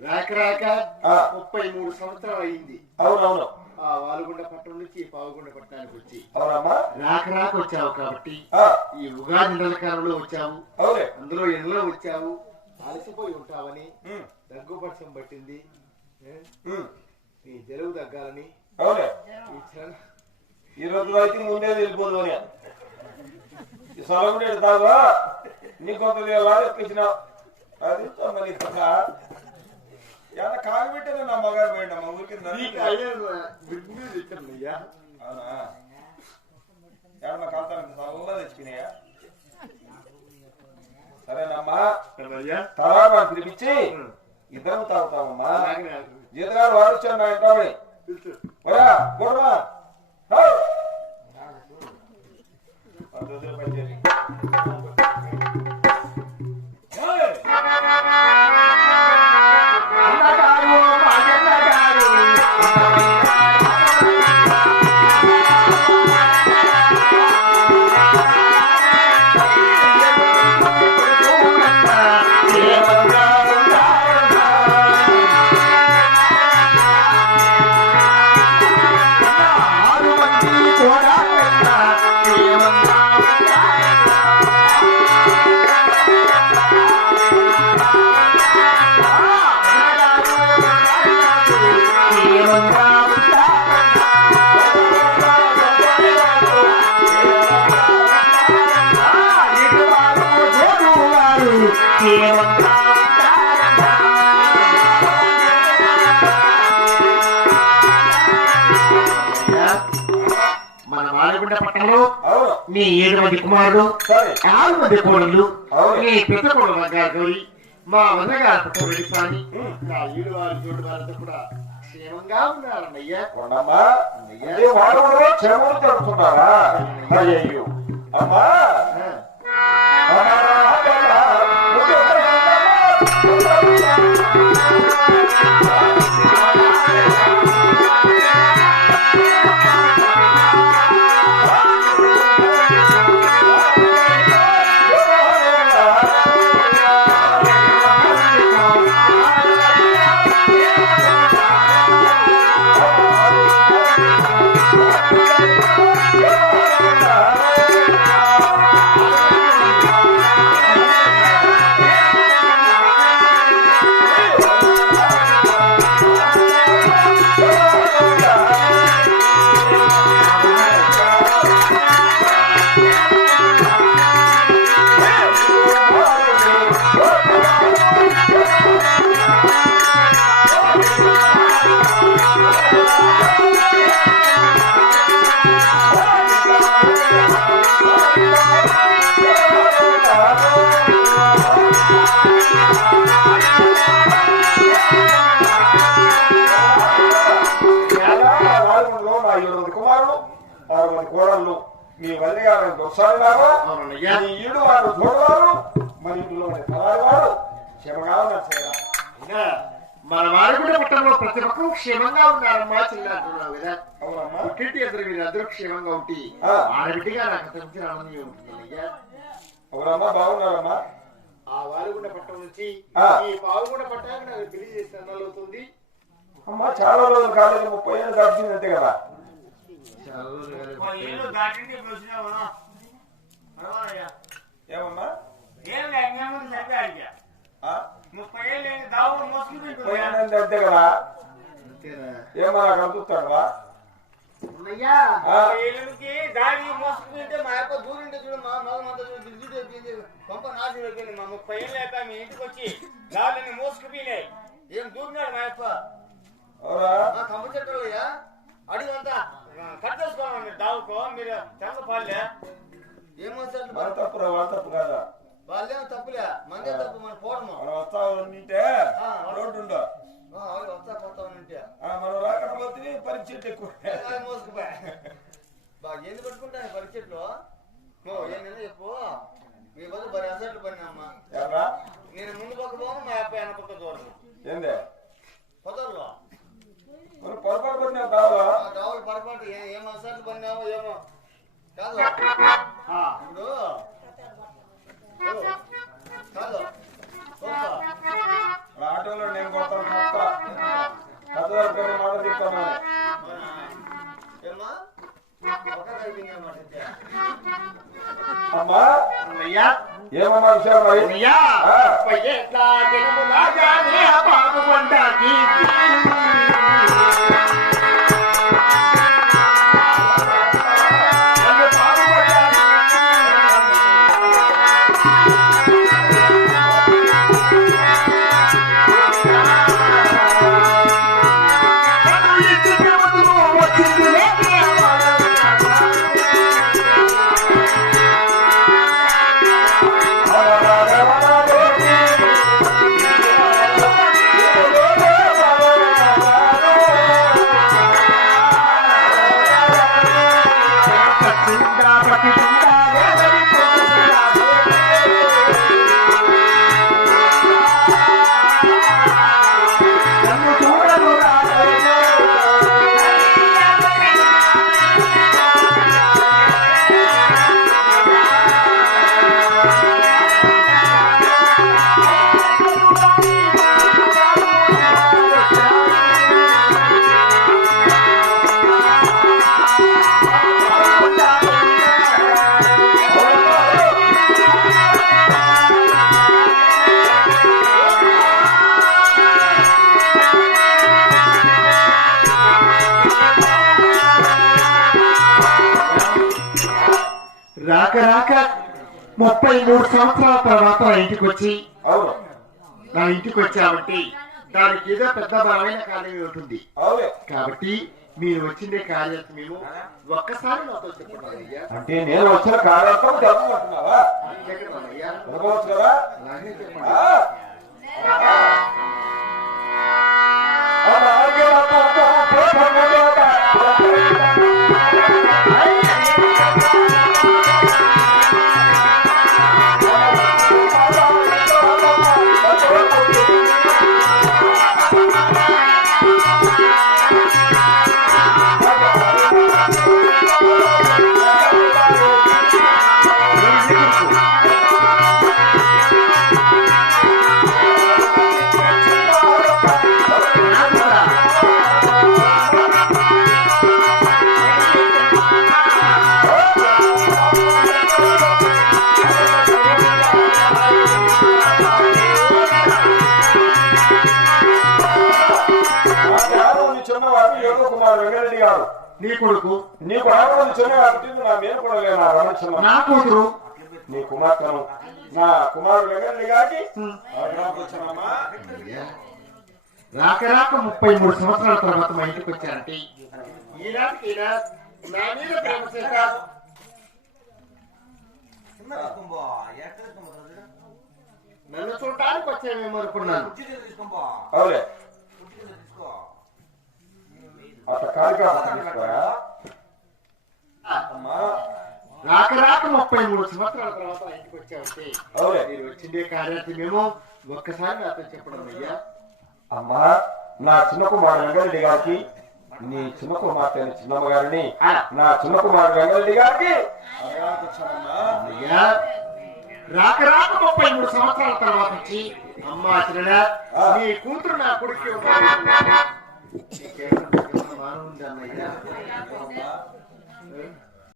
రాక రాక. ముప్పై మూడు సంవత్సరాలు అయింది. అవునవును. ఆ వాలుగుండ పట్టణం నుంచి పావుగుండ పట్టణానికి వచ్చి. అవునమ్మా. రాక రాక వచ్చావు కాబట్టి ఆ, ఈ ఉగాది నెల కాలంలో వచ్చావు. అవునే. అందులో ఎండలో వచ్చావు. అలసిపోయి ఉంటావని దగ్గుపక్షం పట్టింది. నీ జలుబు తగ్గాలని అవునే. ఈ రోజు అయితే ముందే వెళ్ళిపోదు అని. ఈ సొలగుండే తాగా నీ కొంత ఎక్కించినావు అది మరి ఏమన్నా కాగబెట్టాను నా మగారు పోయిండు? మా ఊరికి అవునా? ఏమన్నా కలుతాను చల్లగా తెచ్చుకున్నాయా సరేనమ్మా. తలా పిలిపించి ఇద్దరం తాగుతామమ్మా. జీతగాడు వాడు వచ్చాను నా ఇంటామని ఒరా కూడమా పద్ధతులు పనిచేయాలి వాలగుండ పట్టణంలో నీ ఏడు మంది కుమారుడు సరే. ఆరు మంది కోడళ్ళు. నీ పెద్ద కోడలు గౌరి మా వన్నగారు పుట్ట వెడిసాని నా ఏడు వారి జోడు వారంతా కూడా క్షేమంగా ఉన్నారన్నయ్యా. కొండమ్మా వాడు అయ్యో అమ్మా. ఆరు మంది కోడళ్ళు మీ వల్లి గారు దొరసారి వారు మీ ఈడు వారు చూడవారు మరి ఇంట్లో తలారి వారు క్షమగా ఉన్నారు మన వాలగుండ పట్టణంలో ప్రతి ఒక్కరూ క్షేమంగా ఉన్నారమ్మా చిల్లాడుతున్నావు కదా. అవునమ్మా. ఎదురు క్షేమంగా ఉంటే. ఆడబిడ్డగా నాకు తెలిసిన ఆనందం ఉంటుందయ్యా అవునమ్మా బాగున్నారమ్మా. ఆ వాలుగుండ పట్టణం నుంచి ఆ. ఈ పావుగుండ పట్టణానికి నాకు చేసిన అవుతుంది అమ్మా చాలా రోజులు కాలేదు ముప్పై ఏళ్ళు దాటింది అంతే కదా ఏళ్ళు దాటింది ఇప్పుడు వచ్చినావు పర్వాలయ్యా ఏమమ్మా? ఏం లేదు సరిపోయా? ముప్పై ఏళ్ళు అంతే కదా? ఏమో నాకు అందుతాడువా ఏళ్ళకి దాడి మోసుకుంటే మా యొక్క దూరింటే చూడు మా మగ మంత చూడు దిగుడు అయిపోయింది పంప నాశనం అయిపోయింది మా ముప్పై ఏళ్ళు అయిపోయి మీ ఇంటికి వచ్చి దాడిని మోసుకుపోయినాయి. ఏం దూరినాడు మా యొక్క కంప చెట్టులయ్యా అడుగంతా కట్ చేసుకోవాలండి దావుకో మీరు చందపాలే ఏం మన మోసారు తప్పురా వాళ్ళ తప్పు కాదా వాళ్ళేమో తప్పులే మందే తప్పు పోవడము మనం వస్తావు ఉంటే రోడ్డు ఉండవు వస్తా పోతా ఉంటే మనం రాకపోతే పరీక్ష ఎక్కువ మోసుకుపోయా బాగా ఏంది పట్టుకుంటా పరిచెట్లు ఓ చెప్పు ఏమమ్మా విషయం మరి రాక రాక ముప్పై మూడు సంవత్సరాల తర్వాత ఇంటికి వచ్చి అవును. నా ఇంటికి వచ్చామంటే దానికి ఏదో పెద్ద బలమైన కార్యం ఉంటుంది. కాబట్టి మీరు వచ్చిందే కార్యం మేము ఒక్కసారి నాతో చెప్పండి అంటే నేను వచ్చిన యోగ కుమార్ వెంకరెడ్డి గారు నీ కొడుకు నీకు ఆడవాళ్ళు చిన్నవాడు నా మీద కూడా లేనా రమణ నా కూతురు నీ కుమార్తెను నా కుమారుడు వెంకరెడ్డి గారికి రాక రాక ముప్పై మూడు సంవత్సరాల తర్వాత మా ఇంటికి వచ్చారంటే ఈనాటికి ఈనా నా మీద ప్రేమ చేత నన్ను చూడటానికి వచ్చామేమో అనుకున్నాను. అవులే. కార్యక్రమం తీసుకోరా అమ్మా రాక రాక ముప్పై మూడు సంవత్సరాల తర్వాత ఇంటికి వచ్చామంటే అవులే మీరు వచ్చిందే కార్యానికి మేము ఒక్కసారి నాతో చెప్పడం అయ్యా. అమ్మా నా చిన్న కుమారుడు వెంకరెడ్డి గారికి నీ చిన్న కుమార్తె చిన్నమ్మ గారిని నా చిన్న కుమారుడు వెంకరెడ్డి గారికి. అయ్యా రాక రాక ముప్పై మూడు సంవత్సరాల తర్వాత వచ్చి అమ్మా చిన్న నీ కూతురు నా కొడుకు Kamarunda Meja. Iya,